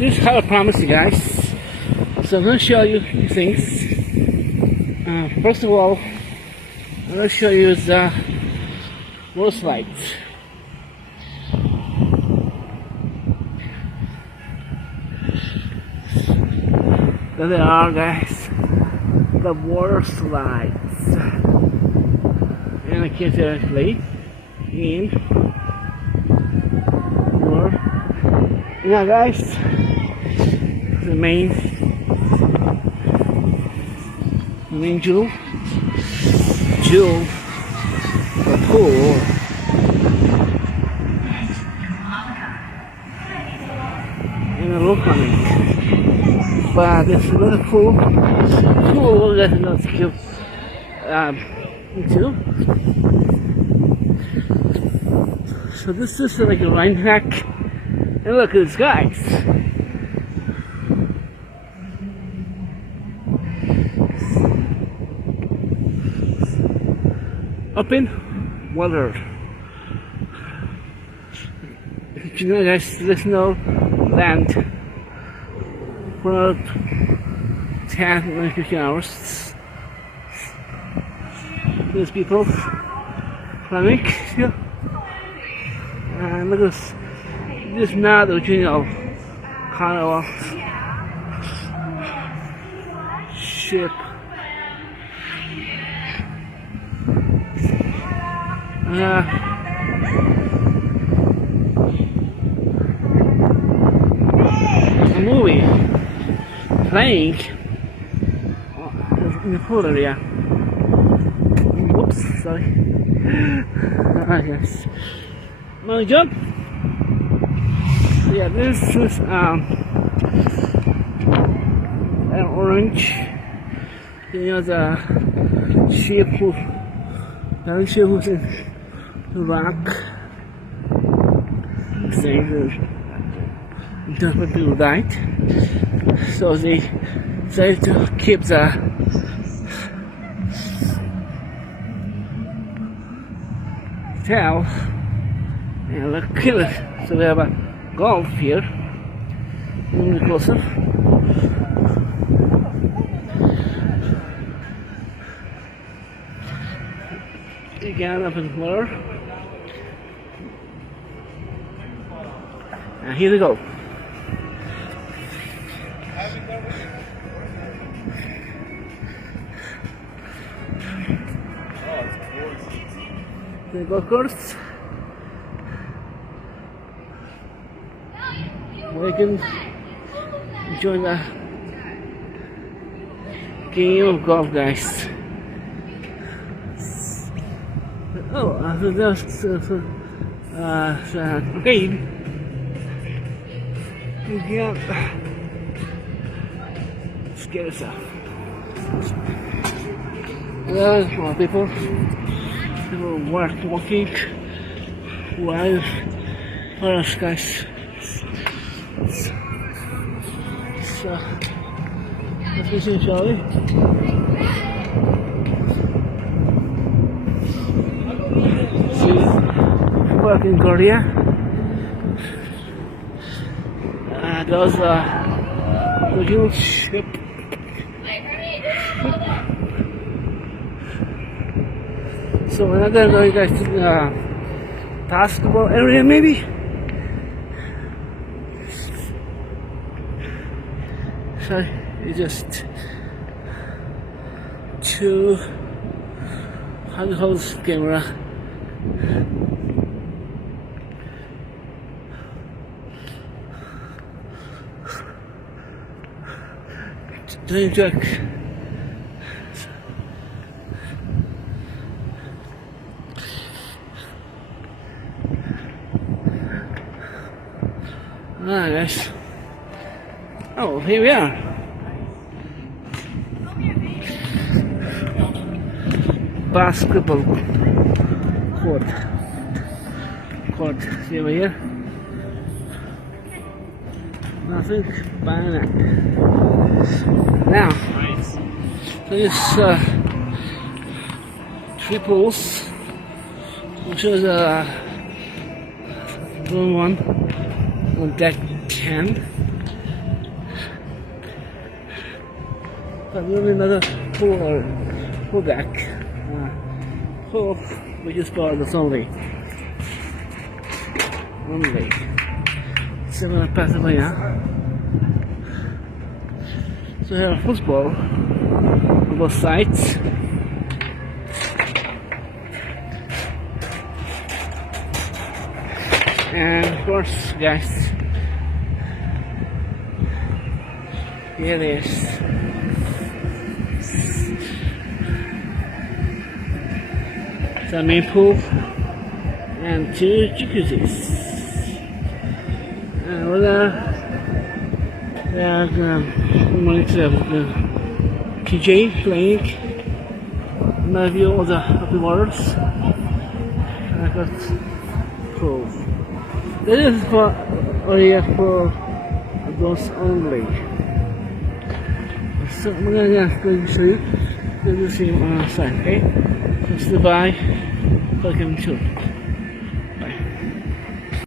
this is how I promised you guys. So I'm going to show you these things. First of all, I'm going to show you the water slides. There they are, guys. The water slides. And the kids are playing in water. Now, guys, the main jewel, the pool. And a look on it. But there's another pool that's not cute too. So this is like a line hack. And look at this, guys. Open water. You know, guys, there's no land for 10 or 15 hours. There's people climbing here. And look at this. This is not the original carnival ship. A movie playing in the pool area. Whoops, sorry. Yes. My job. Yeah, this is an orange. You know, the ship who's in the rock. Different people died, so they decided to keep the tail and look kill it. So we have a golf here. A little closer. Again up in the water. And here we go. The golf course. We can enjoy the game of golf, guys. Oh, so that's okay. You can't scare yourself. There's more people walking while for us, guys. So let's listen, shall we? See, work in Korea. Those the huge ship. So we're not gonna go, you guys, to the basketball area, maybe. So you just two handheld camera. Doing check. Alright, guys. Oh, here we are. Basketball court. See over here? Nothing but that. Now, there's 3 pools. I'll show you the blue one on deck 10. So we have another pool or pool deck. Pool which is for the only. So I'm gonna pass it by now. So we have football on both sides. And of course, guys, here it is. The main pool and 2 jacuzzis. And with the PJ playing. Another view of the waters. And I got pool. This is for area for those only. So I'm gonna go show you. This is the same side, okay? So bye. Welcome to